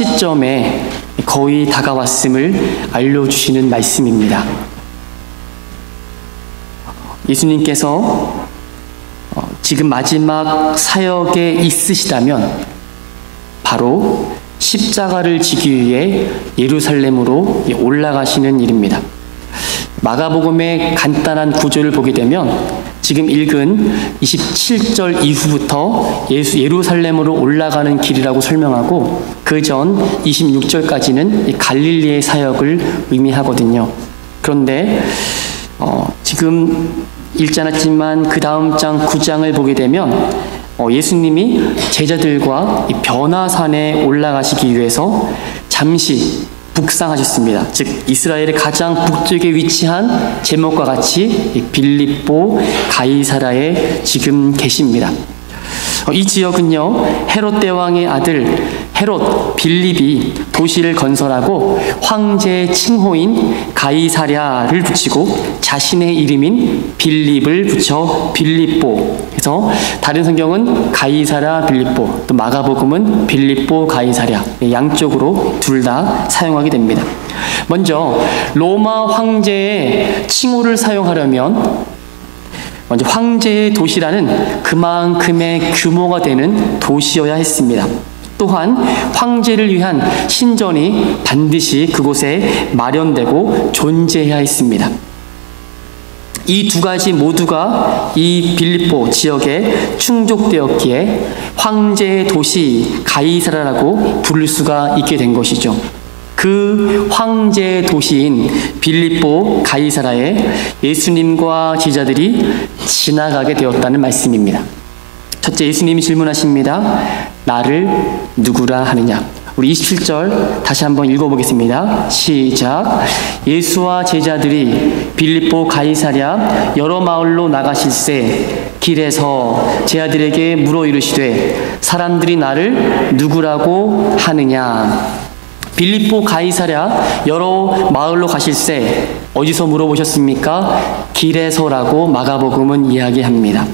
시점에 거의 다가왔음을 알려주시는 말씀입니다. 예수님께서 지금 마지막 사역에 있으시다면 바로 십자가를 지기 위해 예루살렘으로 올라가시는 일입니다. 마가복음의 간단한 구조를 보게 되면 지금 읽은 27절 이후부터 예루살렘으로 올라가는 길이라고 설명하고 그 전 26절까지는 갈릴리의 사역을 의미하거든요. 그런데 지금 읽지 않았지만 그 다음 장 9장을 보게 되면 예수님이 제자들과 이 변화산에 올라가시기 위해서 잠시 북상하셨습니다. 즉 이스라엘의 가장 북쪽에 위치한 제목과 같이 빌립보 가이사라에 지금 계십니다. 이 지역은요, 헤롯 대왕의 아들 헤롯 빌립이 도시를 건설하고 황제의 칭호인 가이사랴를 붙이고 자신의 이름인 빌립을 붙여 빌립보. 그래서 다른 성경은 가이사랴 빌립보, 또 마가복음은 빌립보 가이사랴, 양쪽으로 둘 다 사용하게 됩니다. 먼저 로마 황제의 칭호를 사용하려면 먼저 황제의 도시라는 그만큼의 규모가 되는 도시여야 했습니다. 또한 황제를 위한 신전이 반드시 그곳에 마련되고 존재해야 했습니다. 이 두 가지 모두가 이 빌립보 지역에 충족되었기에 황제의 도시 가이사라라고 부를 수가 있게 된 것이죠. 그 황제의 도시인 빌립보 가이사라에 예수님과 제자들이 지나가게 되었다는 말씀입니다. 첫째, 예수님이 질문하십니다. 나를 누구라 하느냐? 우리 27절 다시 한번 읽어보겠습니다. 시작. 예수와 제자들이 빌립보 가이사랴 여러 마을로 나가실새 길에서 제자들에게 물어 이르시되 사람들이 나를 누구라고 하느냐? 빌립보 가이사랴 여러 마을로 가실새 어디서 물어보셨습니까? 길에서라고 마가복음은 이야기합니다.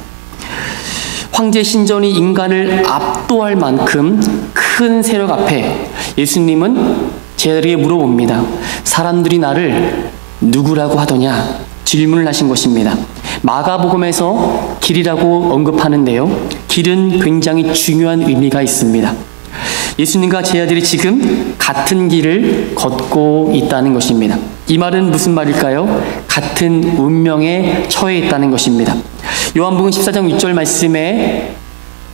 황제 신전이 인간을 압도할 만큼 큰 세력 앞에 예수님은 제자들에게 물어봅니다. 사람들이 나를 누구라고 하더냐? 질문을 하신 것입니다. 마가복음에서 길이라고 언급하는데요. 길은 굉장히 중요한 의미가 있습니다. 예수님과 제자들이 지금 같은 길을 걷고 있다는 것입니다. 이 말은 무슨 말일까요? 같은 운명에 처해 있다는 것입니다. 요한복음 14장 6절 말씀에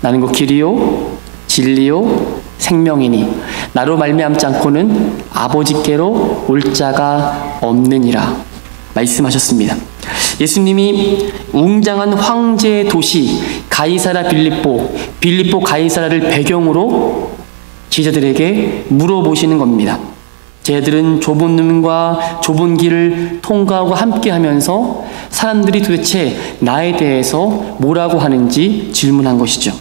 나는 곧 길이요 진리요 생명이니 나로 말미암지 않고는 아버지께로 올 자가 없느니라 말씀하셨습니다. 예수님이 웅장한 황제의 도시 가이사라 빌립보 가이사라를 배경으로 제자들에게 물어보시는 겁니다. 제자들은 좁은 눈과 좁은 길을 통과하고 함께하면서 사람들이 도대체 나에 대해서 뭐라고 하는지 질문한 것이죠.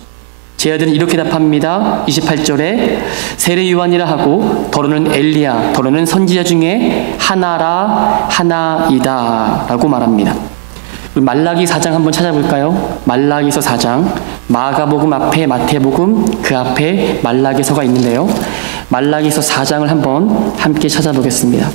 제자들은 이렇게 답합니다. 28절에 세례 요한이라 하고 더러는 엘리야 더러는 선지자 중에 하나이다 라고 말합니다. 말라기 4장 한번 찾아볼까요? 말라기서 4장, 마가복음 앞에 마태복음, 그 앞에 말라기서가 있는데요. 말라기서 4장을 한번 함께 찾아보겠습니다.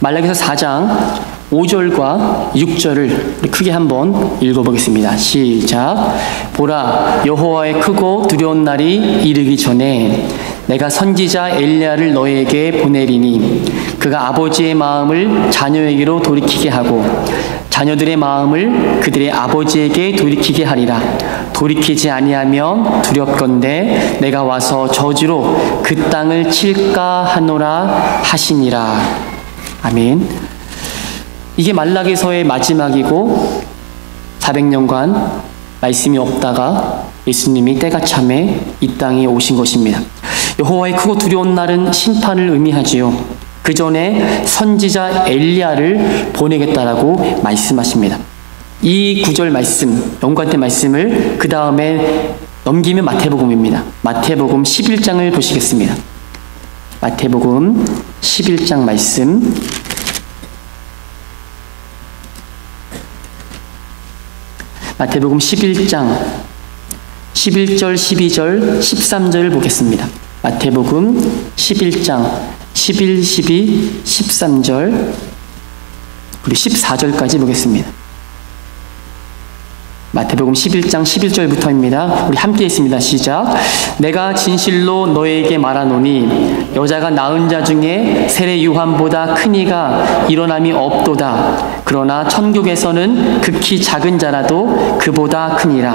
말라기서 4장 5절과 6절을 크게 한번 읽어보겠습니다. 시작. 보라, 여호와의 크고 두려운 날이 이르기 전에 내가 선지자 엘리야를 너희에게 보내리니 그가 아버지의 마음을 자녀에게로 돌이키게 하고 자녀들의 마음을 그들의 아버지에게 돌이키게 하리라. 돌이키지 아니하면 두렵건대 내가 와서 저주로 그 땅을 칠까 하노라 하시니라. 아멘. 이게 말라기서의 마지막이고 400년간 말씀이 없다가 예수님이 때가 참에 이 땅에 오신 것입니다. 여호와의 크고 두려운 날은 심판을 의미하지요. 그 전에 선지자 엘리야를 보내겠다라고 말씀하십니다. 이 구절 말씀, 연관된 말씀을 그 다음에 넘기면 마태복음입니다. 마태복음 11장을 보시겠습니다. 마태복음 11장 말씀 마태복음 11장 11절, 12절, 13절 보겠습니다. 마태복음 11장 11, 12, 13절 그리고 14절까지 보겠습니다. 마태복음 11장 11절부터입니다. 우리 함께 있습니다. 시작. 내가 진실로 너에게 말하노니 여자가 낳은 자 중에 세례 요한보다 큰 이가 일어남이 없도다. 그러나 천국에서는 극히 작은 자라도 그보다 크니라.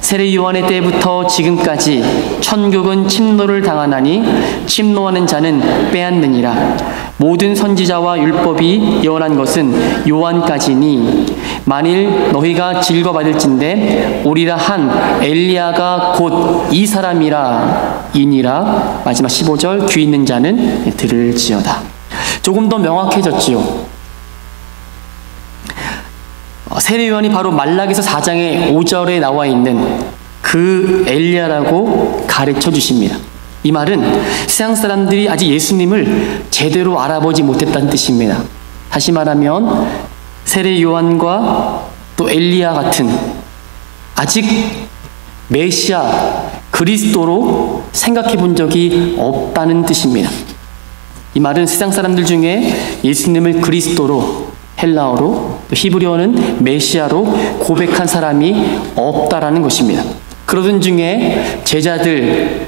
세례 요한의 때부터 지금까지 천국은 침노를 당하나니 침노하는 자는 빼앗느니라. 모든 선지자와 율법이 예언한 것은 요한까지니 만일 너희가 질거받을진대 오리라 한 엘리야가 곧 이 사람이라 이니라. 마지막 15절 귀 있는 자는 들을지어다. 조금 더 명확해졌지요. 세례 요한이 바로 말라기서 4장의 5절에 나와 있는 그 엘리야라고 가르쳐 주십니다. 이 말은 세상 사람들이 아직 예수님을 제대로 알아보지 못했다는 뜻입니다. 다시 말하면 세례 요한과 또 엘리야 같은 아직 메시아 그리스도로 생각해 본 적이 없다는 뜻입니다. 이 말은 세상 사람들 중에 예수님을 그리스도로, 헬라어로, 히브리어는 메시아로 고백한 사람이 없다라는 것입니다. 그러던 중에 제자들에게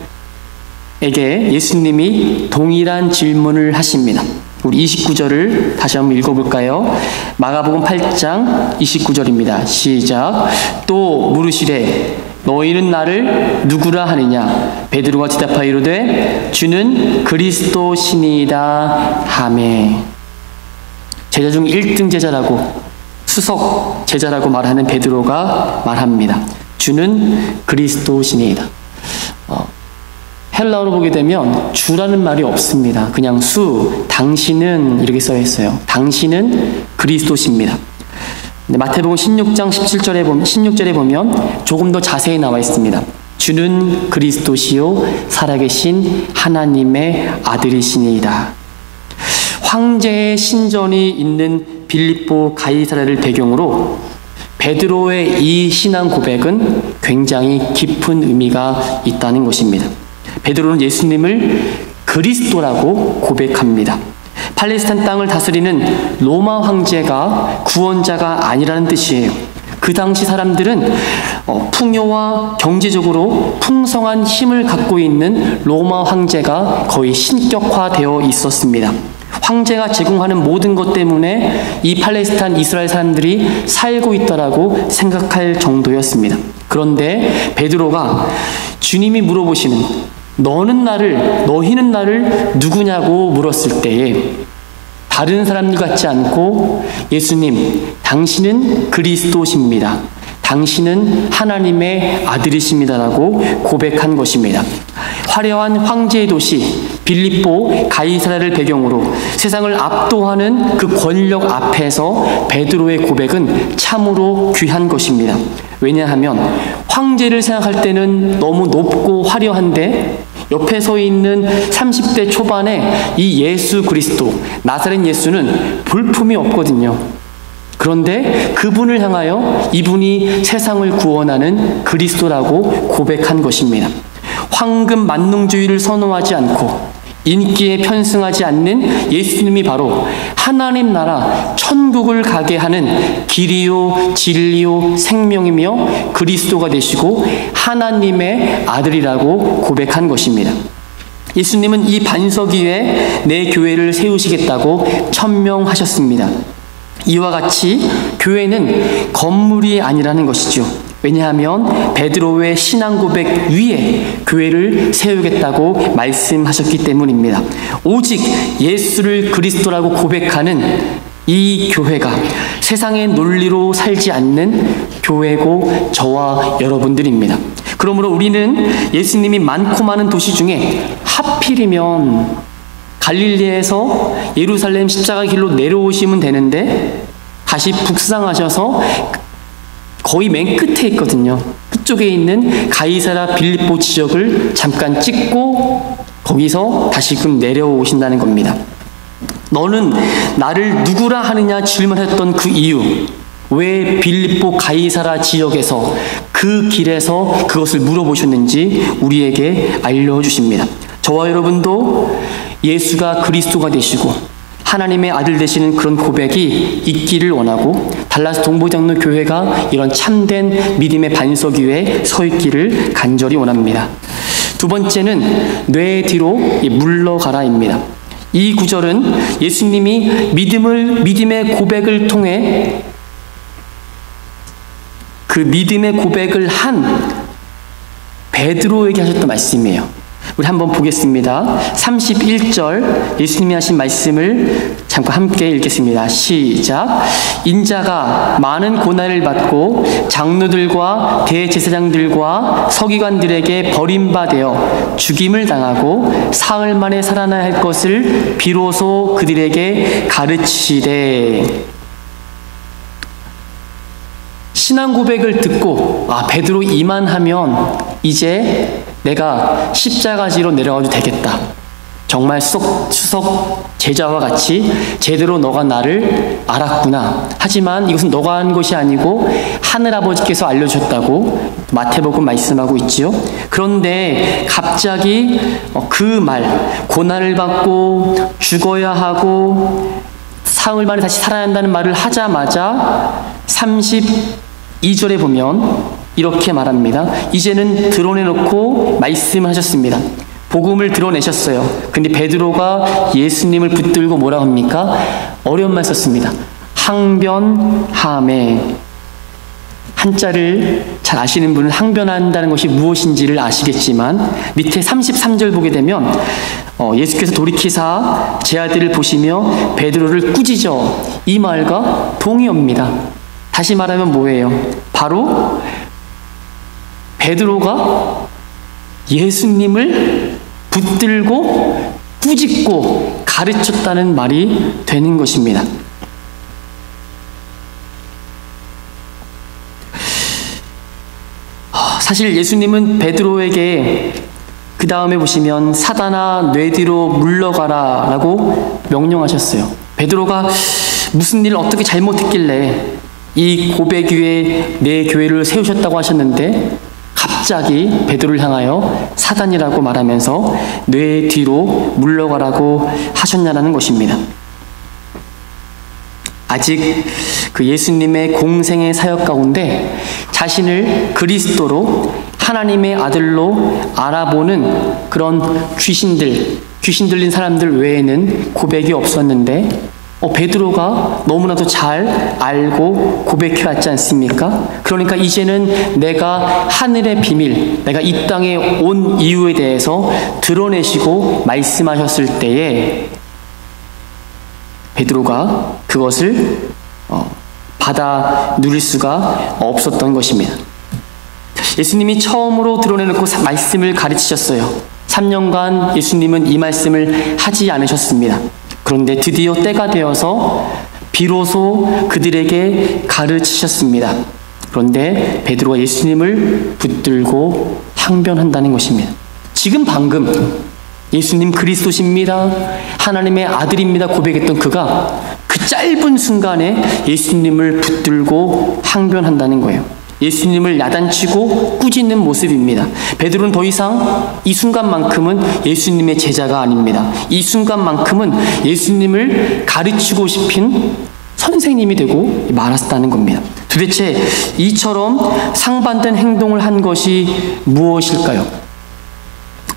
예수님이 동일한 질문을 하십니다. 우리 29절을 다시 한번 읽어볼까요? 마가복음 8장 29절입니다. 시작. 또 물으시되 너희는 나를 누구라 하느냐? 베드로가 대답하여 이르되 주는 그리스도시니이다 하매. 제자 중 1등 제자라고, 수석 제자라고 말하는 베드로가 말합니다. 주는 그리스도시니이다. 헬라어로 보게 되면 주라는 말이 없습니다. 그냥 수, 당신은 이렇게 써 있어요. 당신은 그리스도십니다. 마태복음 16장 16절에 보면 조금 더 자세히 나와 있습니다. 주는 그리스도시요 살아계신 하나님의 아들이시니이다. 황제의 신전이 있는 빌립보 가이사랴를 배경으로 베드로의 이 신앙 고백은 굉장히 깊은 의미가 있다는 것입니다. 베드로는 예수님을 그리스도라고 고백합니다. 팔레스타인 땅을 다스리는 로마 황제가 구원자가 아니라는 뜻이에요. 그 당시 사람들은 풍요와 경제적으로 풍성한 힘을 갖고 있는 로마 황제가 거의 신격화되어 있었습니다. 황제가 제공하는 모든 것 때문에 이 팔레스타인 이스라엘 사람들이 살고 있다라고 생각할 정도였습니다. 그런데 베드로가 주님이 물어보시는 너희는 나를 누구냐고 물었을 때에 다른 사람들 같지 않고 예수님, 당신은 그리스도십니다. 당신은 하나님의 아들이십니다라고 고백한 것입니다. 화려한 황제의 도시 빌립보 가이사랴를 배경으로 세상을 압도하는 그 권력 앞에서 베드로의 고백은 참으로 귀한 것입니다. 왜냐하면 황제를 생각할 때는 너무 높고 화려한데 옆에 서 있는 30대 초반의 이 예수 그리스도, 나사렛 예수는 볼품이 없거든요. 그런데 그분을 향하여 이분이 세상을 구원하는 그리스도라고 고백한 것입니다. 황금 만능주의를 선호하지 않고 인기에 편승하지 않는 예수님이 바로 하나님 나라 천국을 가게 하는 길이요 진리요 생명이며 그리스도가 되시고 하나님의 아들이라고 고백한 것입니다. 예수님은 이 반석 위에 내 교회를 세우시겠다고 천명하셨습니다. 이와 같이 교회는 건물이 아니라는 것이죠. 왜냐하면 베드로의 신앙 고백 위에 교회를 세우겠다고 말씀하셨기 때문입니다. 오직 예수를 그리스도라고 고백하는 이 교회가 세상의 논리로 살지 않는 교회고 저와 여러분들입니다. 그러므로 우리는 예수님이 많고 많은 도시 중에 하필이면 갈릴리에서 예루살렘 십자가 길로 내려오시면 되는데 다시 북상하셔서 거의 맨 끝에 있거든요. 그쪽에 있는 가이사랴 빌립보 지역을 잠깐 찍고 거기서 다시금 내려오신다는 겁니다. 너는 나를 누구라 하느냐 질문했던 그 이유, 왜 빌립보 가이사라 지역에서 그 길에서 그것을 물어보셨는지 우리에게 알려주십니다. 저와 여러분도 예수가 그리스도가 되시고 하나님의 아들 되시는 그런 고백이 있기를 원하고 달라스 동부장로 교회가 이런 참된 믿음의 반석 위에 서 있기를 간절히 원합니다. 두 번째는 뇌 뒤로 물러가라입니다. 이 구절은 예수님이 믿음의 고백을 통해 그 믿음의 고백을 한 베드로에게 하셨던 말씀이에요. 우리 한번 보겠습니다. 31절 예수님이 하신 말씀을 잠깐 함께 읽겠습니다. 시작. 인자가 많은 고난을 받고 장로들과 대제사장들과 서기관들에게 버림받아 죽임을 당하고 사흘 만에 살아나야 할 것을 비로소 그들에게 가르치시되. 신앙 고백을 듣고 베드로 이만하면 이제 내가 십자가지로 내려가도 되겠다. 정말 수석 제자와 같이 제대로 너가 나를 알았구나. 하지만 이것은 너가 한 것이 아니고 하늘아버지께서 알려줬다고 마태복음 말씀하고 있지요. 그런데 갑자기 그 말, 고난을 받고 죽어야 하고 사흘 만에 다시 살아난다는 말을 하자마자 32절에 보면 이렇게 말합니다. 이제는 드러내놓고 말씀을 하셨습니다. 복음을 드러내셨어요. 근데 베드로가 예수님을 붙들고 뭐라고 합니까? 어려운 말 썼습니다. 항변하매. 한자를 잘 아시는 분은 항변한다는 것이 무엇인지를 아시겠지만 밑에 33절 보게 되면 예수께서 돌이키사 제 아들을 보시며 베드로를 꾸짖어 이 말과 동의어입니다. 다시 말하면 뭐예요? 바로 베드로가 예수님을 붙들고 꾸짖고 가르쳤다는 말이 되는 것입니다. 사실 예수님은 베드로에게 그 다음에 보시면 사단아 뇌 뒤로 물러가라 라고 명령하셨어요. 베드로가 무슨 일을 어떻게 잘못했길래 이 고백 위에 내 교회를 세우셨다고 하셨는데 갑자기 베드로를 향하여 사단이라고 말하면서 뇌 뒤로 물러가라고 하셨냐라는 것입니다. 아직 그 예수님의 공생의 사역 가운데 자신을 그리스도로 하나님의 아들로 알아보는 그런 귀신 들린 사람들 외에는 고백이 없었는데 베드로가 너무나도 잘 알고 고백해왔지 않습니까? 그러니까 이제는 내가 하늘의 비밀, 내가 이 땅에 온 이유에 대해서 드러내시고 말씀하셨을 때에 베드로가 그것을 받아 누릴 수가 없었던 것입니다. 예수님이 처음으로 드러내놓고 말씀을 가르치셨어요. 3년간 예수님은 이 말씀을 하지 않으셨습니다. 그런데 드디어 때가 되어서 비로소 그들에게 가르치셨습니다. 그런데 베드로가 예수님을 붙들고 항변한다는 것입니다. 지금 방금 예수님 그리스도십니다, 하나님의 아들입니다 고백했던 그가 그 짧은 순간에 예수님을 붙들고 항변한다는 거예요. 예수님을 야단치고 꾸짖는 모습입니다. 베드로는 더 이상 이 순간만큼은 예수님의 제자가 아닙니다. 이 순간만큼은 예수님을 가르치고 싶은 선생님이 되고 말았다는 겁니다. 도대체 이처럼 상반된 행동을 한 것이 무엇일까요?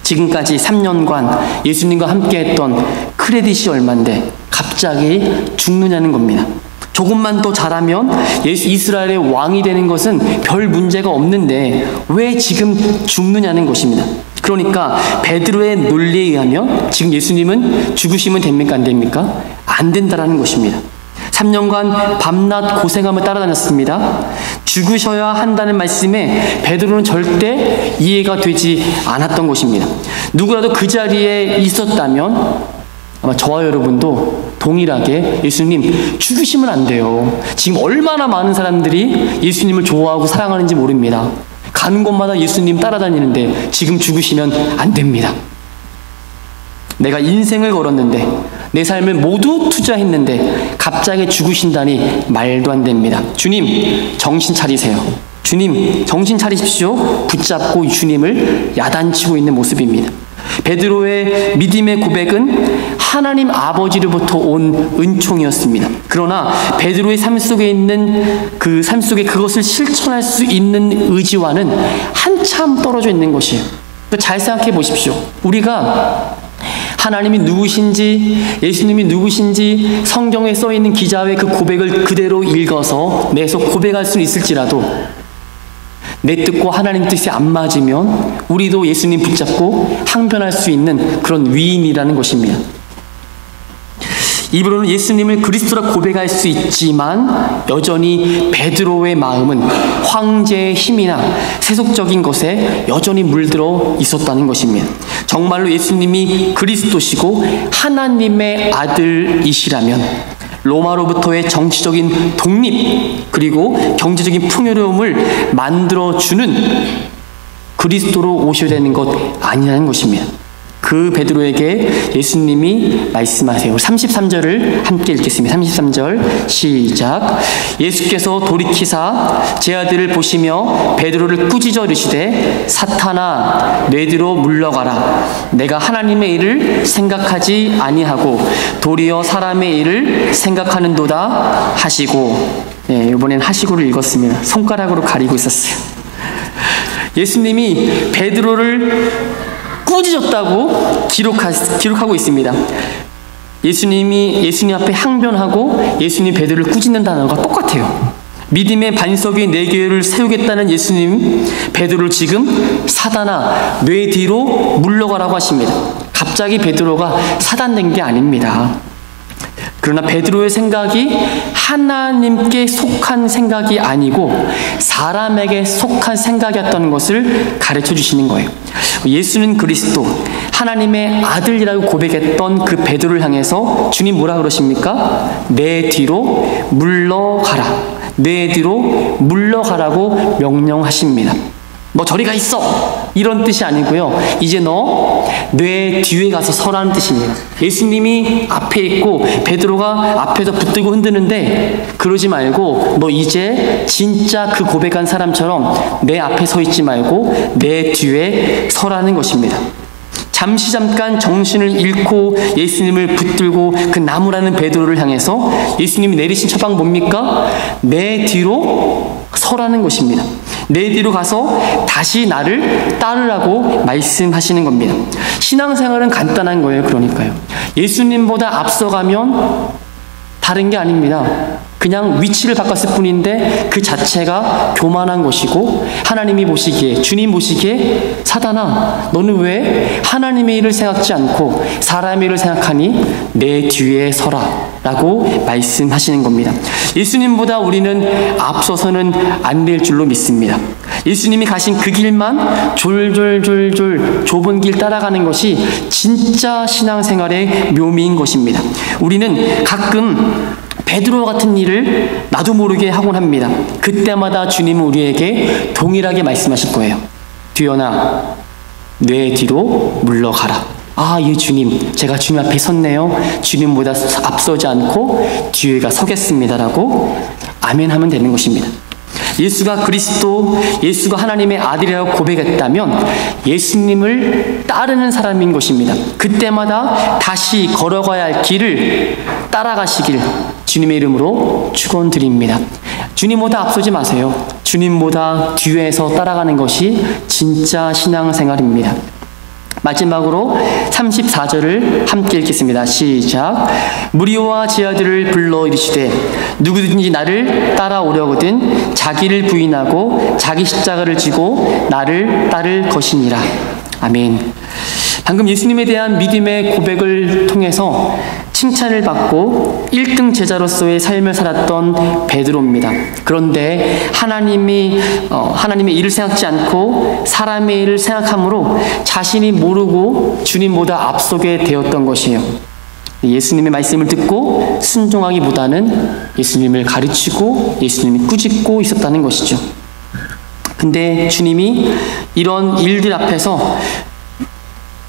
지금까지 3년간 예수님과 함께했던 크레딧이 얼만데 갑자기 죽느냐는 겁니다. 조금만 더 잘하면 이스라엘의 왕이 되는 것은 별 문제가 없는데 왜 지금 죽느냐는 것입니다. 그러니까 베드로의 논리에 의하면 지금 예수님은 죽으시면 됩니까? 안 됩니까? 안 된다라는 것입니다. 3년간 밤낮 고생하며 따라다녔습니다. 죽으셔야 한다는 말씀에 베드로는 절대 이해가 되지 않았던 것입니다. 누구라도 그 자리에 있었다면 아마 저와 여러분도 동일하게 예수님 죽으시면 안 돼요. 지금 얼마나 많은 사람들이 예수님을 좋아하고 사랑하는지 모릅니다. 가는 곳마다 예수님 따라다니는데 지금 죽으시면 안 됩니다. 내가 인생을 걸었는데 내 삶을 모두 투자했는데 갑자기 죽으신다니 말도 안 됩니다. 주님, 정신 차리세요. 주님, 정신 차리십시오. 붙잡고 주님을 야단치고 있는 모습입니다. 베드로의 믿음의 고백은 하나님 아버지로부터 온 은총이었습니다. 그러나 베드로의 삶 속에 있는 그 삶 속에 그것을 실천할 수 있는 의지와는 한참 떨어져 있는 것이에요. 잘 생각해 보십시오. 우리가 하나님이 누구신지, 예수님이 누구신지 성경에 써있는 기자의 그 고백을 그대로 읽어서 내 속 고백할 수 있을지라도 내 뜻과 하나님 뜻이 안 맞으면 우리도 예수님 붙잡고 항변할 수 있는 그런 위인이라는 것입니다. 입으로는 예수님을 그리스도라 고백할 수 있지만 여전히 베드로의 마음은 황제의 힘이나 세속적인 것에 여전히 물들어 있었다는 것입니다. 정말로 예수님이 그리스도시고 하나님의 아들이시라면 로마로부터의 정치적인 독립 그리고 경제적인 풍요로움을 만들어주는 그리스도로 오셔야 되는 것 아니라는 것입니다. 그 베드로에게 예수님이 말씀하세요. 33절을 함께 읽겠습니다. 33절 시작. 예수께서 돌이키사 제 아들을 보시며 베드로를 꾸짖어 이르시되 사탄아 내 뒤로 물러가라. 내가 하나님의 일을 생각하지 아니하고 도리어 사람의 일을 생각하는도다 하시고, 이번엔 하시고를 읽었습니다. 손가락으로 가리고 있었어요. 예수님이 베드로를 꾸짖었다고 기록하고 있습니다. 예수님 앞에 항변하고 예수님 베드로를 꾸짖는 단어가 똑같아요. 믿음의 반석 위 4개를 세우겠다는 예수님 베드로를 지금 사단아 뇌 뒤로 물러가라고 하십니다. 갑자기 베드로가 사단된 게 아닙니다. 그러나 베드로의 생각이 하나님께 속한 생각이 아니고 사람에게 속한 생각이었던 것을 가르쳐 주시는 거예요. 예수는 그리스도, 하나님의 아들이라고 고백했던 그 베드로를 향해서 주님 뭐라 그러십니까? 내 뒤로 물러가라. 내 뒤로 물러가라고 명령하십니다. 너 저리 가 있어! 이런 뜻이 아니고요. 이제 너 내 뒤에 가서 서라는 뜻입니다. 예수님이 앞에 있고 베드로가 앞에서 붙들고 흔드는데 그러지 말고 너 이제 진짜 그 고백한 사람처럼 내 앞에 서 있지 말고 내 뒤에 서라는 것입니다. 잠깐 정신을 잃고 예수님을 붙들고 그 나무라는 베드로를 향해서 예수님이 내리신 처방 뭡니까? 내 뒤로 서라는 것입니다. 내 뒤로 가서 다시 나를 따르라고 말씀하시는 겁니다. 신앙생활은 간단한 거예요. 그러니까요. 예수님보다 앞서가면 다른 게 아닙니다. 그냥 위치를 바꿨을 뿐인데 그 자체가 교만한 것이고 하나님이 보시기에, 주님 보시기에 사단아 너는 왜 하나님의 일을 생각지 않고 사람의 일을 생각하니 내 뒤에 서라 라고 말씀하시는 겁니다. 예수님보다 우리는 앞서서는 안 될 줄로 믿습니다. 예수님이 가신 그 길만 졸졸졸졸 좁은 길 따라가는 것이 진짜 신앙생활의 묘미인 것입니다. 우리는 가끔 베드로 같은 일을 나도 모르게 하곤 합니다. 그때마다 주님은 우리에게 동일하게 말씀하실 거예요. 뒤연아, 내 뒤로 물러가라. 예 주님, 제가 주님 앞에 섰네요. 주님보다 앞서지 않고 뒤에가 서겠습니다라고 아멘하면 되는 것입니다. 예수가 그리스도, 예수가 하나님의 아들이라고 고백했다면 예수님을 따르는 사람인 것입니다. 그때마다 다시 걸어가야 할 길을 따라가시길 주님의 이름으로 축원드립니다. 주님보다 앞서지 마세요. 주님보다 뒤에서 따라가는 것이 진짜 신앙생활입니다. 마지막으로 34절을 함께 읽겠습니다. 시작. 무리와 제 아들을 불러 이르시되 누구든지 나를 따라오려거든 자기를 부인하고 자기 십자가를 지고 나를 따를 것이니라. 아멘. 방금 예수님에 대한 믿음의 고백을 통해서 칭찬을 받고 1등 제자로서의 삶을 살았던 베드로입니다. 그런데 하나님의 일을 생각지 않고 사람의 일을 생각함으로 자신이 모르고 주님보다 앞서게 되었던 것이에요. 예수님의 말씀을 듣고 순종하기보다는 예수님을 가르치고 예수님이 꾸짖고 있었다는 것이죠. 근데 주님이 이런 일들 앞에서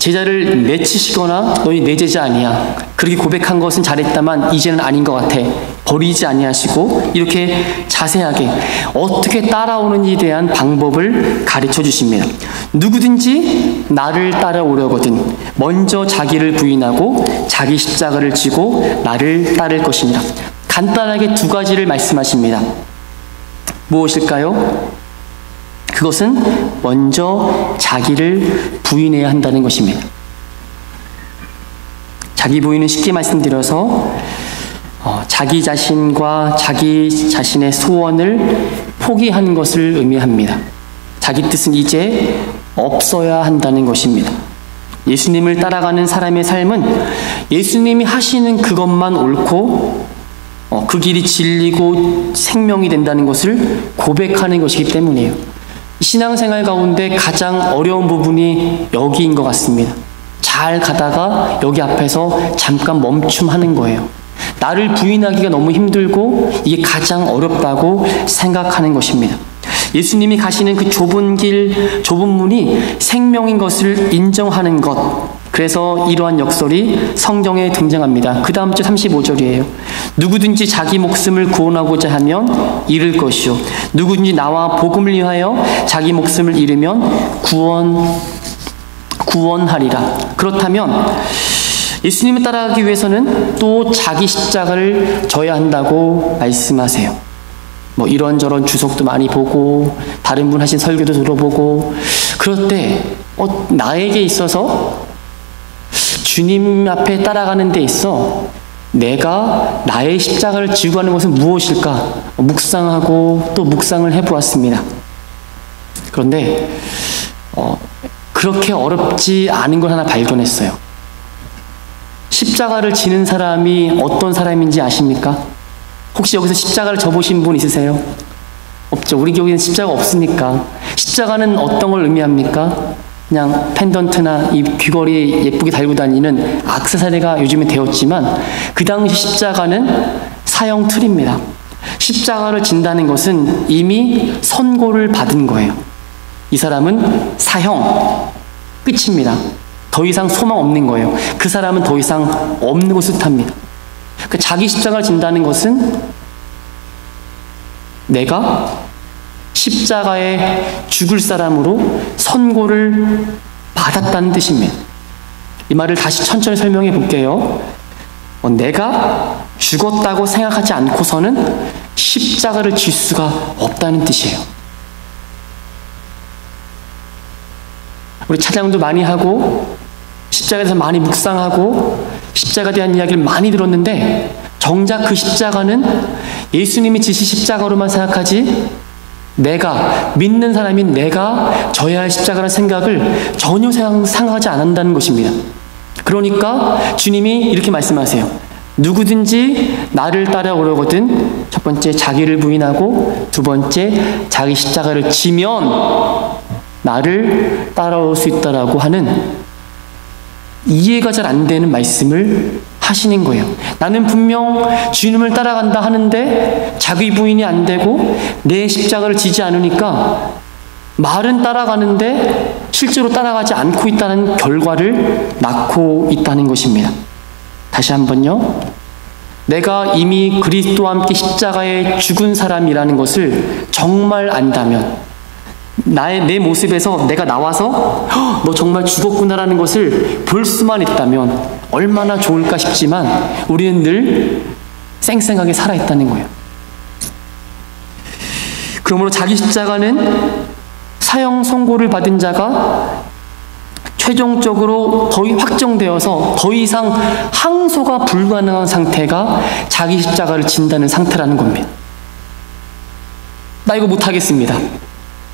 제자를 내치시거나 너희 내 제자 아니야, 그렇게 고백한 것은 잘했다만 이제는 아닌 것 같아, 버리지 아니하시고 이렇게 자세하게 어떻게 따라오는지에 대한 방법을 가르쳐 주십니다. 누구든지 나를 따라오려거든 먼저 자기를 부인하고 자기 십자가를 지고 나를 따를 것이니라. 간단하게 두 가지를 말씀하십니다. 무엇일까요? 그것은 먼저 자기를 부인해야 한다는 것입니다. 자기 부인은 쉽게 말씀드려서 자기 자신과 자기 자신의 소원을 포기하는 것을 의미합니다. 자기 뜻은 이제 없어야 한다는 것입니다. 예수님을 따라가는 사람의 삶은 예수님이 하시는 그것만 옳고 그 길이 진리고 생명이 된다는 것을 고백하는 것이기 때문이에요. 신앙생활 가운데 가장 어려운 부분이 여기인 것 같습니다. 잘 가다가 여기 앞에서 잠깐 멈춤하는 거예요. 나를 부인하기가 너무 힘들고 이게 가장 어렵다고 생각하는 것입니다. 예수님이 가시는 그 좁은 길, 좁은 문이 생명인 것을 인정하는 것. 그래서 이러한 역설이 성경에 등장합니다. 그 다음 주 35절이에요. 누구든지 자기 목숨을 구원하고자 하면 잃을 것이요, 누구든지 나와 복음을 위하여 자기 목숨을 잃으면 구원하리라. 그렇다면 예수님을 따라가기 위해서는 또 자기 십자가를 져야 한다고 말씀하세요. 이런저런 주석도 많이 보고 다른 분 하신 설교도 들어보고, 그럴 때 나에게 있어서 주님 앞에 따라가는 데 있어 내가 나의 십자가를 지고 가는 것은 무엇일까 묵상하고 또 묵상을 해보았습니다. 그런데 그렇게 어렵지 않은 걸 하나 발견했어요. 십자가를 지는 사람이 어떤 사람인지 아십니까? 혹시 여기서 십자가를 져보신 분 있으세요? 없죠. 우리 교회는 십자가 없으니까. 십자가는 어떤 걸 의미합니까? 그냥 펜던트나 이 귀걸이에 예쁘게 달고 다니는 액세서리가 요즘에 되었지만, 그 당시 십자가는 사형 틀입니다. 십자가를 진다는 것은 이미 선고를 받은 거예요. 이 사람은 사형 끝입니다. 더 이상 소망 없는 거예요. 그 사람은 더 이상 없는 곳을 탑니다. 자기 십자가를 진다는 것은 내가 십자가에 죽을 사람으로 선고를 받았다는 뜻입니다. 이 말을 다시 천천히 설명해 볼게요. 내가 죽었다고 생각하지 않고서는 십자가를 질 수가 없다는 뜻이에요. 우리 찬양도 많이 하고 십자가에 대해서 많이 묵상하고 십자가에 대한 이야기를 많이 들었는데, 정작 그 십자가는 예수님이 지신 십자가로만 생각하지 내가 믿는 사람인 내가 져야 할 십자가라는 생각을 전혀 생각하지 않는다는 것입니다. 그러니까 주님이 이렇게 말씀하세요. 누구든지 나를 따라오려거든 첫 번째 자기를 부인하고 두 번째 자기 십자가를 지면 나를 따라올 수 있다라고 하는, 이해가 잘 안 되는 말씀을 하시는 거예요. 나는 분명 주님을 따라간다 하는데 자기 부인이 안 되고 내 십자가를 지지 않으니까 말은 따라가는데 실제로 따라가지 않고 있다는 결과를 낳고 있다는 것입니다. 다시 한번요. 내가 이미 그리스도와 함께 십자가에 죽은 사람이라는 것을 정말 안다면, 내 모습에서 내가 나와서 너 정말 죽었구나라는 것을 볼 수만 있다면 얼마나 좋을까 싶지만 우리는 늘 쌩쌩하게 살아있다는 거예요. 그러므로 자기 십자가는 사형 선고를 받은 자가 최종적으로 거의 확정되어서 더 이상 항소가 불가능한 상태가 자기 십자가를 진다는 상태라는 겁니다. 나 이거 못하겠습니다.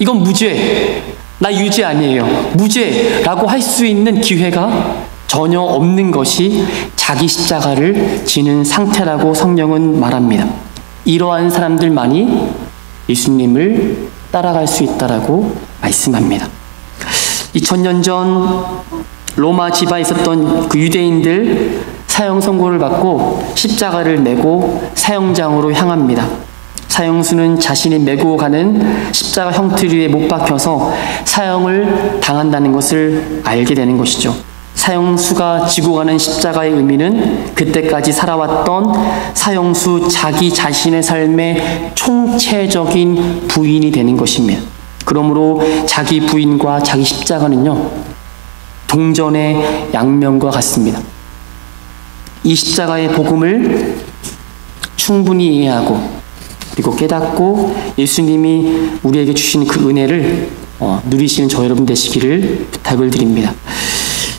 이건 무죄, 나 유죄 아니에요, 무죄라고 할 수 있는 기회가 전혀 없는 것이 자기 십자가를 지는 상태라고 성경은 말합니다. 이러한 사람들만이 예수님을 따라갈 수 있다라고 말씀합니다. 2000년 전 로마 지파에 있었던 그 유대인들 사형 선고를 받고 십자가를 메고 사형장으로 향합니다. 사형수는 자신이 메고 가는 십자가 형틀 위에 못 박혀서 사형을 당한다는 것을 알게 되는 것이죠. 사형수가 지고 가는 십자가의 의미는 그때까지 살아왔던 사형수 자기 자신의 삶의 총체적인 부인이 되는 것입니다. 그러므로 자기 부인과 자기 십자가는요, 동전의 양면과 같습니다. 이 십자가의 복음을 충분히 이해하고 그리고 깨닫고 예수님이 우리에게 주신 그 은혜를 누리시는 저 여러분 되시기를 부탁을 드립니다.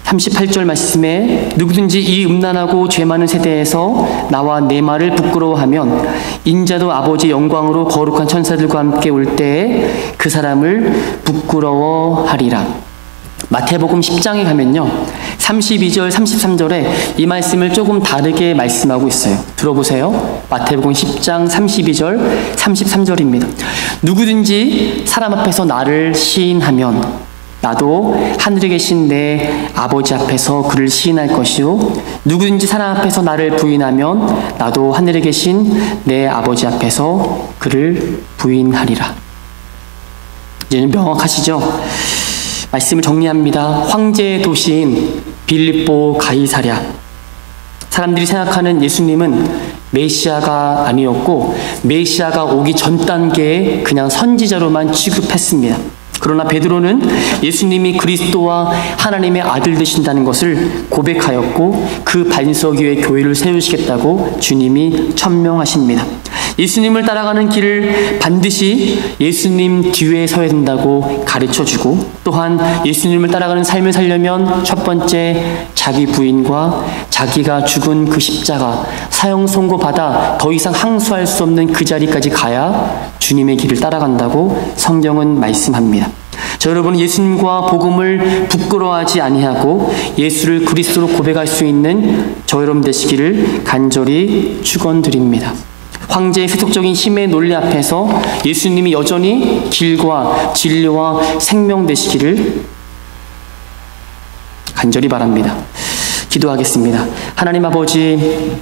38절 말씀에 누구든지 이 음란하고 죄 많은 세대에서 나와 내 말을 부끄러워하면 인자도 아버지 영광으로 거룩한 천사들과 함께 올 때에 그 사람을 부끄러워하리라. 마태복음 10장에 가면요, 32절 33절에 이 말씀을 조금 다르게 말씀하고 있어요. 들어보세요. 마태복음 10장 32절 33절입니다. 누구든지 사람 앞에서 나를 시인하면 나도 하늘에 계신 내 아버지 앞에서 그를 시인할 것이요 누구든지 사람 앞에서 나를 부인하면 나도 하늘에 계신 내 아버지 앞에서 그를 부인하리라. 이제는 명확하시죠? 말씀을 정리합니다. 황제의 도시인 빌립보 가이사랴. 사람들이 생각하는 예수님은 메시아가 아니었고 메시아가 오기 전 단계에 그냥 선지자로만 취급했습니다. 그러나 베드로는 예수님이 그리스도와 하나님의 아들 되신다는 것을 고백하였고 그 반석 위에 교회를 세우시겠다고 주님이 천명하십니다. 예수님을 따라가는 길을 반드시 예수님 뒤에 서야 된다고 가르쳐주고 또한 예수님을 따라가는 삶을 살려면 첫 번째 자기 부인과 자기가 죽은 그 십자가 사형 선고받아 더 이상 항소할 수 없는 그 자리까지 가야 주님의 길을 따라간다고 성경은 말씀합니다. 자, 여러분, 예수님과 복음을 부끄러워하지 아니하고 예수를 그리스도로 고백할 수 있는 저 여러분 되시기를 간절히 축원드립니다. 황제의 세속적인 힘의 논리 앞에서 예수님이 여전히 길과 진리와 생명 되시기를 간절히 바랍니다. 기도하겠습니다. 하나님 아버지,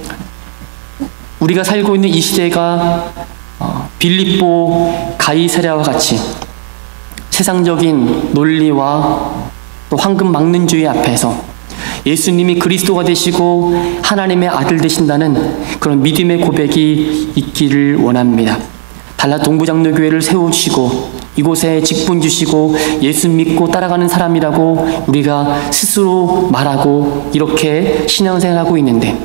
우리가 살고 있는 이 시대가 빌립보 가이사랴와 같이 세상적인 논리와 또 황금 막는주의 앞에서 예수님이 그리스도가 되시고 하나님의 아들 되신다는 그런 믿음의 고백이 있기를 원합니다. 달랏 동부장로교회를 세우시고 이곳에 직분 주시고 예수 믿고 따라가는 사람이라고 우리가 스스로 말하고 이렇게 신앙생활하고 있는데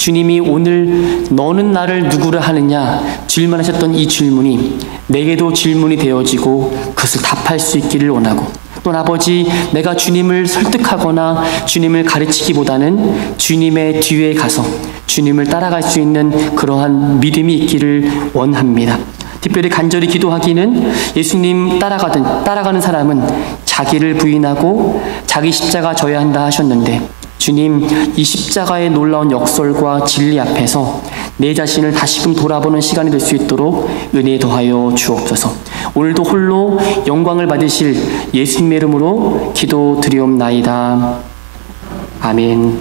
주님이 오늘 너는 나를 누구라 하느냐 질문하셨던 이 질문이 내게도 질문이 되어지고 그것을 답할 수 있기를 원하고 또 아버지, 내가 주님을 설득하거나 주님을 가르치기보다는 주님의 뒤에 가서 주님을 따라갈 수 있는 그러한 믿음이 있기를 원합니다. 특별히 간절히 기도하기는 예수님 따라가는 사람은 자기를 부인하고 자기 십자가 져야 한다 하셨는데 주님, 이 십자가의 놀라운 역설과 진리 앞에서 내 자신을 다시금 돌아보는 시간이 될 수 있도록 은혜 더하여 주옵소서. 오늘도 홀로 영광을 받으실 예수님의 이름으로 기도드리옵나이다. 아멘.